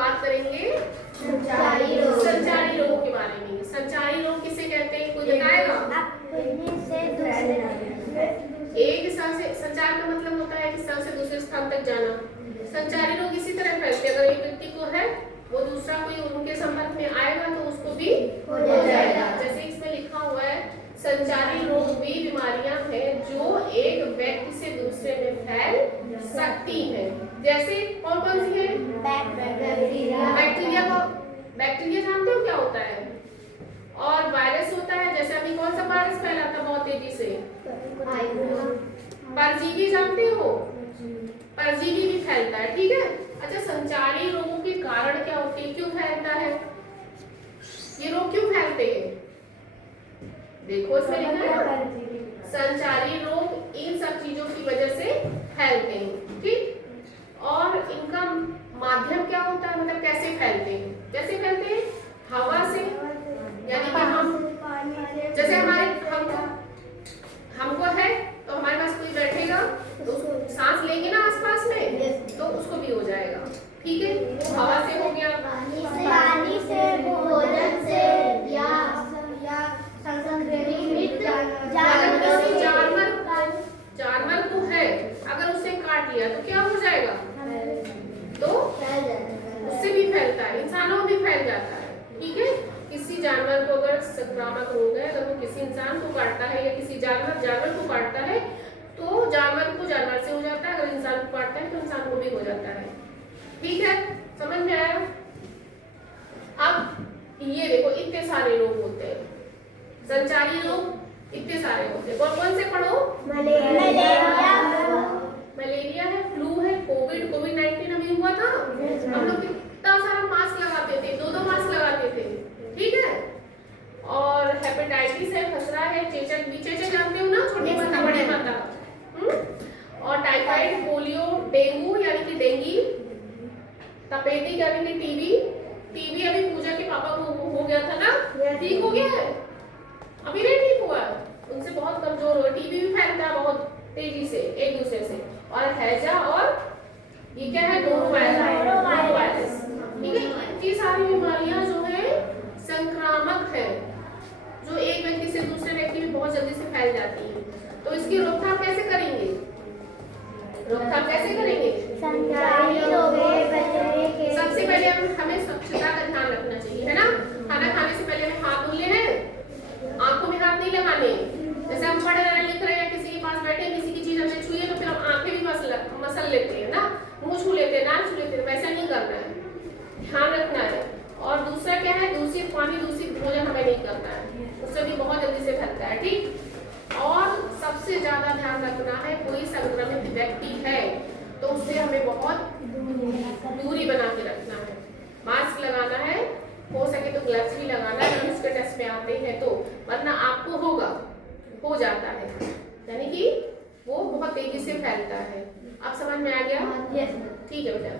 बात करेंगे संचारी रोगों के बारे में। संचारी रोग किसे कहते हैं, कोई बताएगा? एक स्थान से, संचार का मतलब होता है एक स्थान से दूसरे स्थान तक जाना। संचारी रोग इसी तरह फैलते हैं, अगर एक व्यक्ति को है वो दूसरा कोई उनके संपर्क में आएगा तो उसको भी हो जाएगा। जैसे इसमें लिखा हुआ है संचारी रोग वे बीमारियां हैं जो एक व्यक्ति से दूसरे में फैल सकती हैं। जैसे कौन कौन सी है? बैक्टीरिया को, बैक्टीरिया जानते हो क्या होता है? और वायरस होता है, जैसे अभी कौन सा वायरस फैला था बहुत तेजी से? परजीवी जानते हो? परजीवी भी फैलता है, ठीक है। अच्छा, संचारी रोगों के कारण क्या होते हैं, क्यों फैलता है, ये रोग क्यों फैलते हैं? देखो इसमें लिखा है संचारी रोग इन सब चीजों की वजह से फैलते हैं, ठीक। और इनका माध्यम क्या होता है, मतलब कैसे फैलते हैं? कैसे फैलते हैं? हवा से, यानी कि हम जैसे हमारे हमको है तो हमारे पास कोई बैठेगा तो सांस लेंगे ना आसपास में, तो उसको भी हो जाएगा, ठीक है। वो हवा से हो गया, पानी से, भोजन से, या जानवर को है अगर उसे काट लिया तो क्या हो जाएगा? तो उससे भी फैलता है, इंसानों में भी फैल जाता है, ठीक है। किसी जानवर को अगर संक्रामक रोग है, अगर वो किसी इंसान को काटता है या किसी जानवर को काटता है तो जानवर को जानवर से हो जाता है, अगर इंसान को काटता है तो इंसान को भी हो जाता है, ठीक है। समझ में आया? अब ये देखो इतने सारे रोग होते हैं, संचारी रोग इतने सारे होते हैं। कौन से पढ़ो? मलेरिया है, फ्लू है, कोविड-19 अभी हुआ था, हम लोग कितना सारा मास्क लगाते थे, 2-2 मास्क लगाते थे, ठीक है। और हेपेटाइटिस है, खसरा है, चेचक जानते हो ना, छोटी माता बड़ी माता, और टाइफाइड, पोलियो, डेंगू यानी कि डेंगी, तपेदिक यानी कि टीबी अभी पूजा के पापा को हो गया था ना, ठीक हो गया है? अभी नहीं ठीक हुआ, उनसे बहुत कमजोर हो। टीबी भी फैलता है बहुत तेजी से एक दूसरे से। और हैजा और ये क्या है? नोरोवायरस, ठीक है। इतनी सारी बीमारियां जो है संक्रामक है, जो एक व्यक्ति से दूसरे व्यक्ति में बहुत जल्दी से फैल जाती है। तो इसकी रोकथाम कैसे करेंगे? सबसे पहले हमें स्वच्छता का ध्यान रखना चाहिए, है ना। खाना खाने से पहले हमें हाथ धुलने हैं, आंखों में हाथ नहीं लगाने। जैसे हम पढ़ रहे हैं, लिख रहे हैं, किसी के पास बैठे, किसी की चीज हमने छुई है तो फिर हम आंखें भी मसल लेते हैं ना, मुंह छू लेते हैं, नाक छू लेते हैं, वैसा नहीं करना है, ध्यान रखना है। और दूसरा क्या है? दूषित पानी, दूषित भोजन हमें नहीं करना है, उससे भी बहुत जल्दी से फैलता है, ठीक। और सबसे ज्यादा ध्यान रखना है, कोई संक्रमित व्यक्ति है तो उससे हमें बहुत दूरी बना के रखना है, मास्क लगाना है, हो सके तो ग्लव्स भी लगाना है, अगर इसके टेस्ट में आते हैं तो, वरना आपको हो जाता है, यानी कि वो बहुत तेजी से फैलता है। अब समझ में आ गया? ठीक है बेटा।